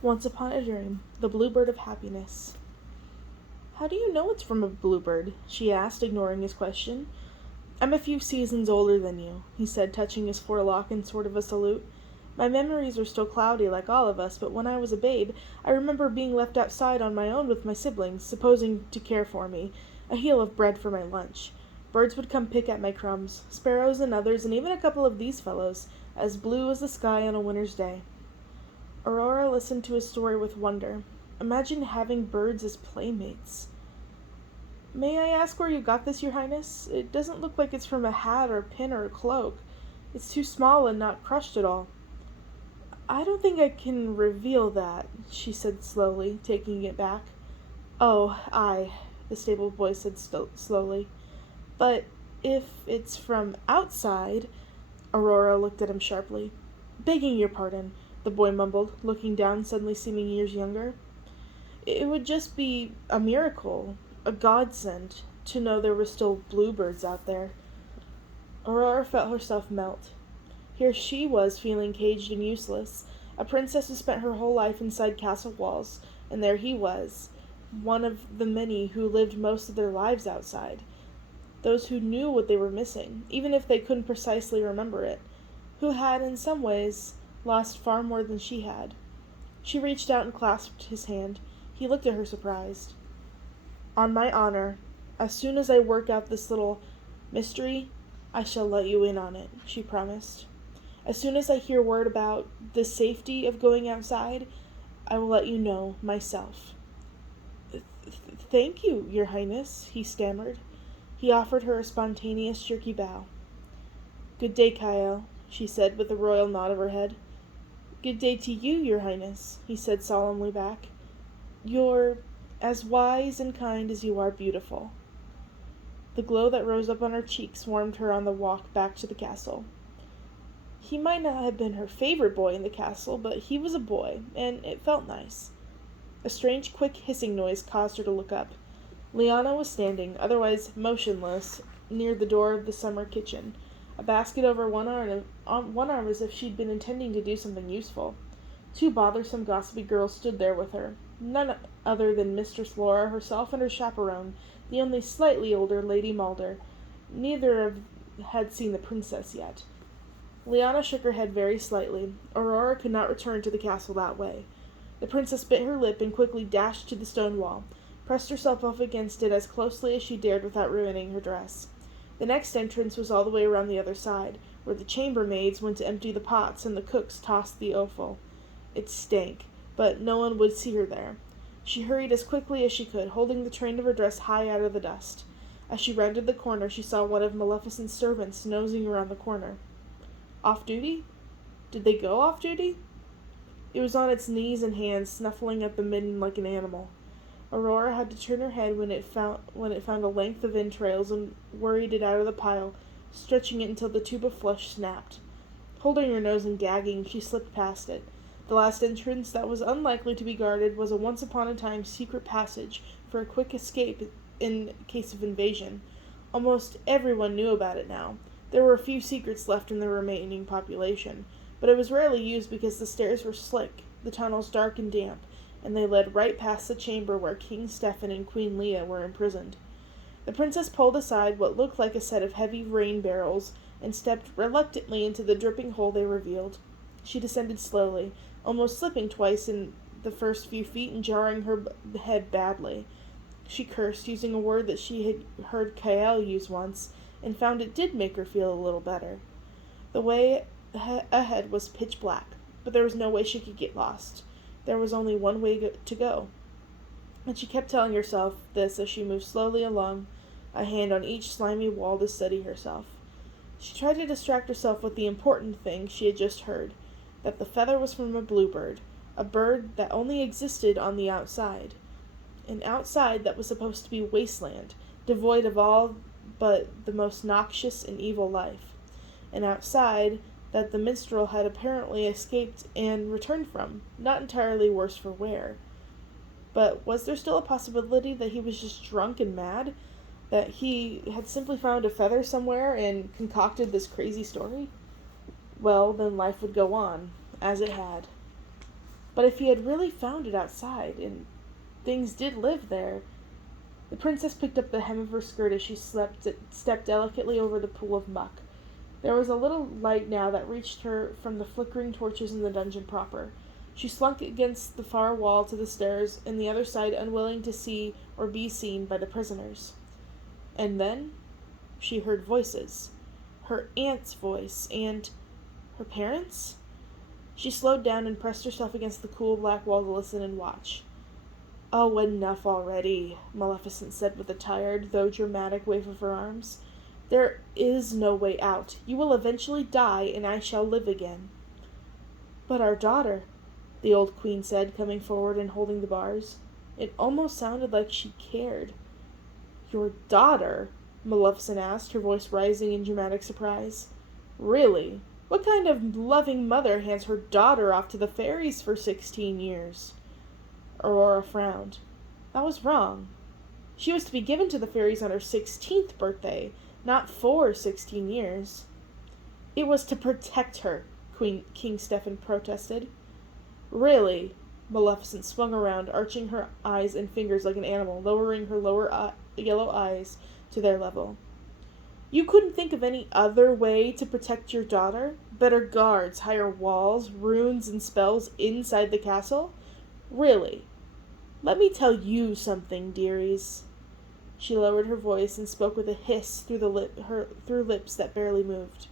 Once upon a dream, the Bluebird of happiness. How do you know it's from a bluebird? She asked, ignoring his question. I'm a few seasons older than you, he said, touching his forelock in sort of a salute. My memories are still cloudy like all of us, but when I was a babe, I remember being left outside on my own with my siblings, supposing to care for me, a heel of bread for my lunch. Birds would come pick at my crumbs, sparrows and others, and even a couple of these fellows, as blue as the sky on a winter's day. Aurora listened to his story with wonder. Imagine having birds as playmates. May I ask where you got this, Your Highness? It doesn't look like it's from a hat or pin or a cloak. It's too small and not crushed at all. I don't think I can reveal that, she said slowly, taking it back. Oh, aye, the stable boy said slowly. But if it's from outside, Aurora looked at him sharply. Begging your pardon, the boy mumbled, looking down, suddenly seeming years younger. It would just be a miracle, a godsend, to know there were still bluebirds out there. Aurora felt herself melt. Here she was, feeling caged and useless, a princess who spent her whole life inside castle walls, and there he was, one of the many who lived most of their lives outside. Those who knew what they were missing, even if they couldn't precisely remember it, who had, in some ways, lost far more than she had. She reached out and clasped his hand. He looked at her surprised. On my honor, as soon as I work out this little mystery, I shall let you in on it, she promised. As soon as I hear word about the safety of going outside, I will let you know myself. Thank you, Your Highness, he stammered. He offered her a spontaneous, jerky bow. Good day, Kyle, she said with a royal nod of her head. Good day to you, Your Highness, he said solemnly back. You're as wise and kind as you are beautiful. The glow that rose up on her cheeks warmed her on the walk back to the castle. He might not have been her favorite boy in the castle, but he was a boy, and it felt nice. A strange, quick hissing noise caused her to look up. Liana was standing, otherwise motionless, near the door of the summer kitchen, a basket over one arm as if she'd been intending to do something useful. Two bothersome, gossipy girls stood there with her, none other than Mistress Laura herself and her chaperone, the only slightly older Lady Mulder. Neither had seen the princess yet. Liana shook her head very slightly. Aurora could not return to the castle that way. The princess bit her lip and quickly dashed to the stone wall, pressed herself up against it as closely as she dared without ruining her dress. The next entrance was all the way around the other side, where the chambermaids went to empty the pots and the cooks tossed the offal. It stank, but no one would see her there. She hurried as quickly as she could, holding the train of her dress high out of the dust. As she rounded the corner, she saw one of Maleficent's servants nosing around the corner. Off duty? Did they go off duty? It was on its knees and hands, snuffling at the midden like an animal. Aurora had to turn her head when it found a length of entrails and worried it out of the pile, stretching it until the tube of flesh snapped. Holding her nose and gagging, she slipped past it. The last entrance that was unlikely to be guarded was a once-upon-a-time secret passage for a quick escape in case of invasion. Almost everyone knew about it now. There were a few secrets left in the remaining population, but it was rarely used because the stairs were slick, the tunnels dark and damp, and they led right past the chamber where King Stephen and Queen Leah were imprisoned. The princess pulled aside what looked like a set of heavy rain barrels and stepped reluctantly into the dripping hole they revealed. She descended slowly, almost slipping twice in the first few feet and jarring her head badly. She cursed, using a word that she had heard Kael use once, and found it did make her feel a little better. The way ahead was pitch black, but there was no way she could get lost. There was only one way to go. And she kept telling herself this as she moved slowly along, a hand on each slimy wall to steady herself. She tried to distract herself with the important thing she had just heard, that the feather was from a bluebird, a bird that only existed on the outside. An outside that was supposed to be wasteland, devoid of all but the most noxious and evil life. An outside that the minstrel had apparently escaped and returned from, not entirely worse for wear. But was there still a possibility that he was just drunk and mad? That he had simply found a feather somewhere and concocted this crazy story? Well, then life would go on, as it had. But if he had really found it outside, and things did live there... The princess picked up the hem of her skirt as she stepped delicately over the pool of muck. There was a little light now that reached her from the flickering torches in the dungeon proper. She slunk against the far wall to the stairs, and the other side unwilling to see or be seen by the prisoners. And then she heard voices. Her aunt's voice, and her parents'? She slowed down and pressed herself against the cool black wall to listen and watch. "Oh, enough already," Maleficent said with a tired, though dramatic wave of her arms. "There is no way out. You will eventually die, and I shall live again." "But our daughter," the old queen said, coming forward and holding the bars. It almost sounded like she cared. "Your daughter?" Maleficent asked, her voice rising in dramatic surprise. "Really? What kind of loving mother hands her daughter off to the fairies for 16 years? Aurora frowned. That was wrong. She was to be given to the fairies on her 16th birthday, not for 16 years. It was to protect her, King Stephen protested. Really? Maleficent swung around, arching her eyes and fingers like an animal, lowering her yellow eyes to their level. You couldn't think of any other way to protect your daughter? Better guards, higher walls, runes and spells inside the castle? Really? Let me tell you something, dearies." She lowered her voice and spoke with a hiss through lips that barely moved.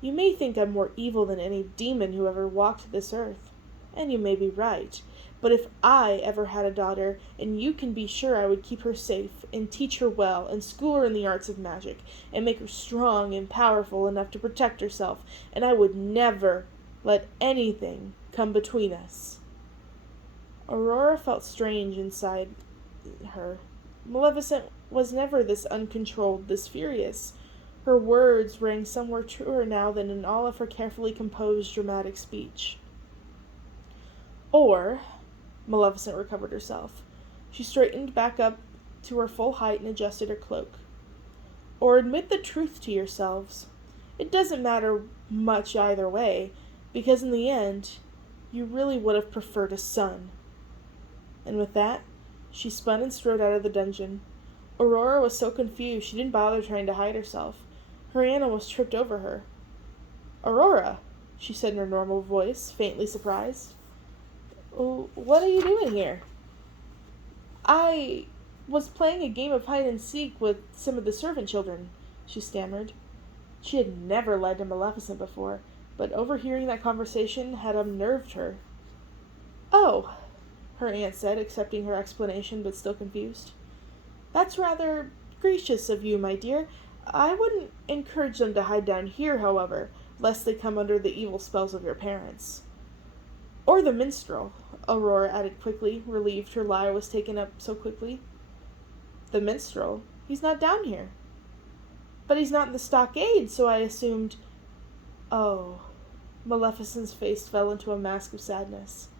"You may think I'm more evil than any demon who ever walked this earth. And you may be right. But if I ever had a daughter, and you can be sure I would keep her safe, and teach her well, and school her in the arts of magic, and make her strong and powerful enough to protect herself, and I would never let anything come between us." Aurora felt strange inside her. Maleficent was never this uncontrolled, this furious. Her words rang somewhere truer now than in all of her carefully composed dramatic speech. Or, Maleficent recovered herself. She straightened back up to her full height and adjusted her cloak. Or admit the truth to yourselves. It doesn't matter much either way, because in the end, you really would have preferred a son. And with that, she spun and strode out of the dungeon. Aurora was so confused she didn't bother trying to hide herself. Her aunt almost tripped over her. "Aurora," she said in her normal voice, faintly surprised. "Oh, what are you doing here?" "I was playing a game of hide-and-seek with some of the servant children," she stammered. She had never lied to Maleficent before, but overhearing that conversation had unnerved her. "Oh," her aunt said, accepting her explanation but still confused. "That's rather gracious of you, my dear. I wouldn't encourage them to hide down here, however, lest they come under the evil spells of your parents." "Or the minstrel," Aurora added quickly, relieved her lie was taken up so quickly. "The minstrel? He's not down here." "But he's not in the stockade, so I assumed—" "Oh." Maleficent's face fell into a mask of sadness.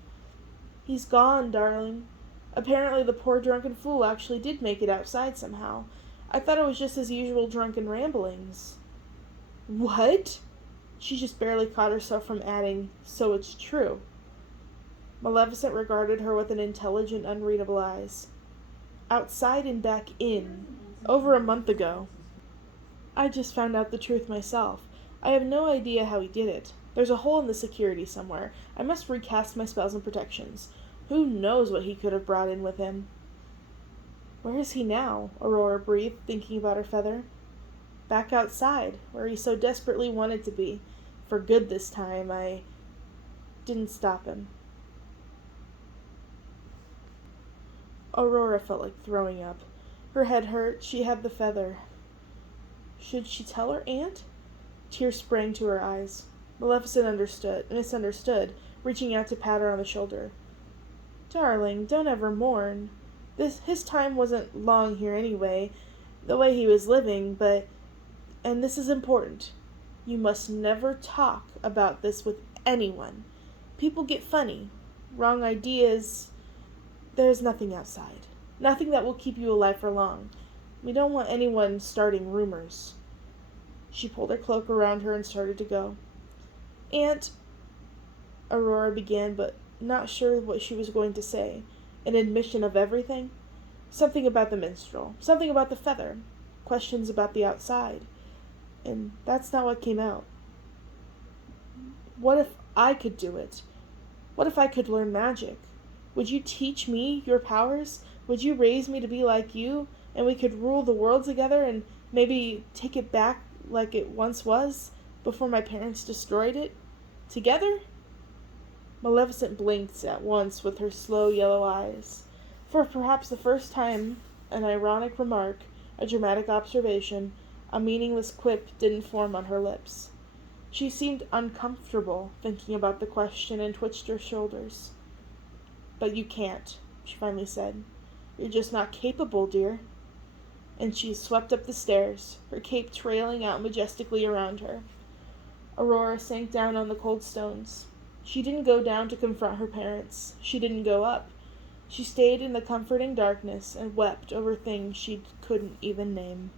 "He's gone, darling. Apparently the poor drunken fool actually did make it outside somehow. I thought it was just his usual drunken ramblings." "What?" She just barely caught herself from adding, "So it's true." Maleficent regarded her with an intelligent, unreadable eyes. "Outside and back in. Over a month ago. I just found out the truth myself. I have no idea how he did it. There's a hole in the security somewhere. I must recast my spells and protections. Who knows what he could have brought in with him?" "Where is he now?" Aurora breathed, thinking about her feather. "Back outside, where he so desperately wanted to be. For good this time. I didn't stop him." Aurora felt like throwing up. Her head hurt. She had the feather. Should she tell her aunt? Tears sprang to her eyes. Maleficent misunderstood, reaching out to pat her on the shoulder. "Darling, don't ever mourn. His time wasn't long here anyway, the way he was living, and this is important. You must never talk about this with anyone. People get funny. Wrong ideas. There's nothing outside. Nothing that will keep you alive for long. We don't want anyone starting rumors." She pulled her cloak around her and started to go. "Aunt," Aurora began, but not sure what she was going to say. An admission of everything? Something about the minstrel, something about the feather, questions about the outside. And that's not what came out. What if I could do it? What if I could learn magic? Would you teach me your powers? Would you raise me to be like you, and we could rule the world together and maybe take it back like it once was, before my parents destroyed it? Together? Maleficent blinked at once with her slow yellow eyes. For perhaps the first time, an ironic remark, a dramatic observation, a meaningless quip didn't form on her lips. She seemed uncomfortable thinking about the question and twitched her shoulders. But you can't, she finally said. You're just not capable, dear. And she swept up the stairs, her cape trailing out majestically around her. Aurora sank down on the cold stones. She didn't go down to confront her parents. She didn't go up. She stayed in the comforting darkness and wept over things she couldn't even name.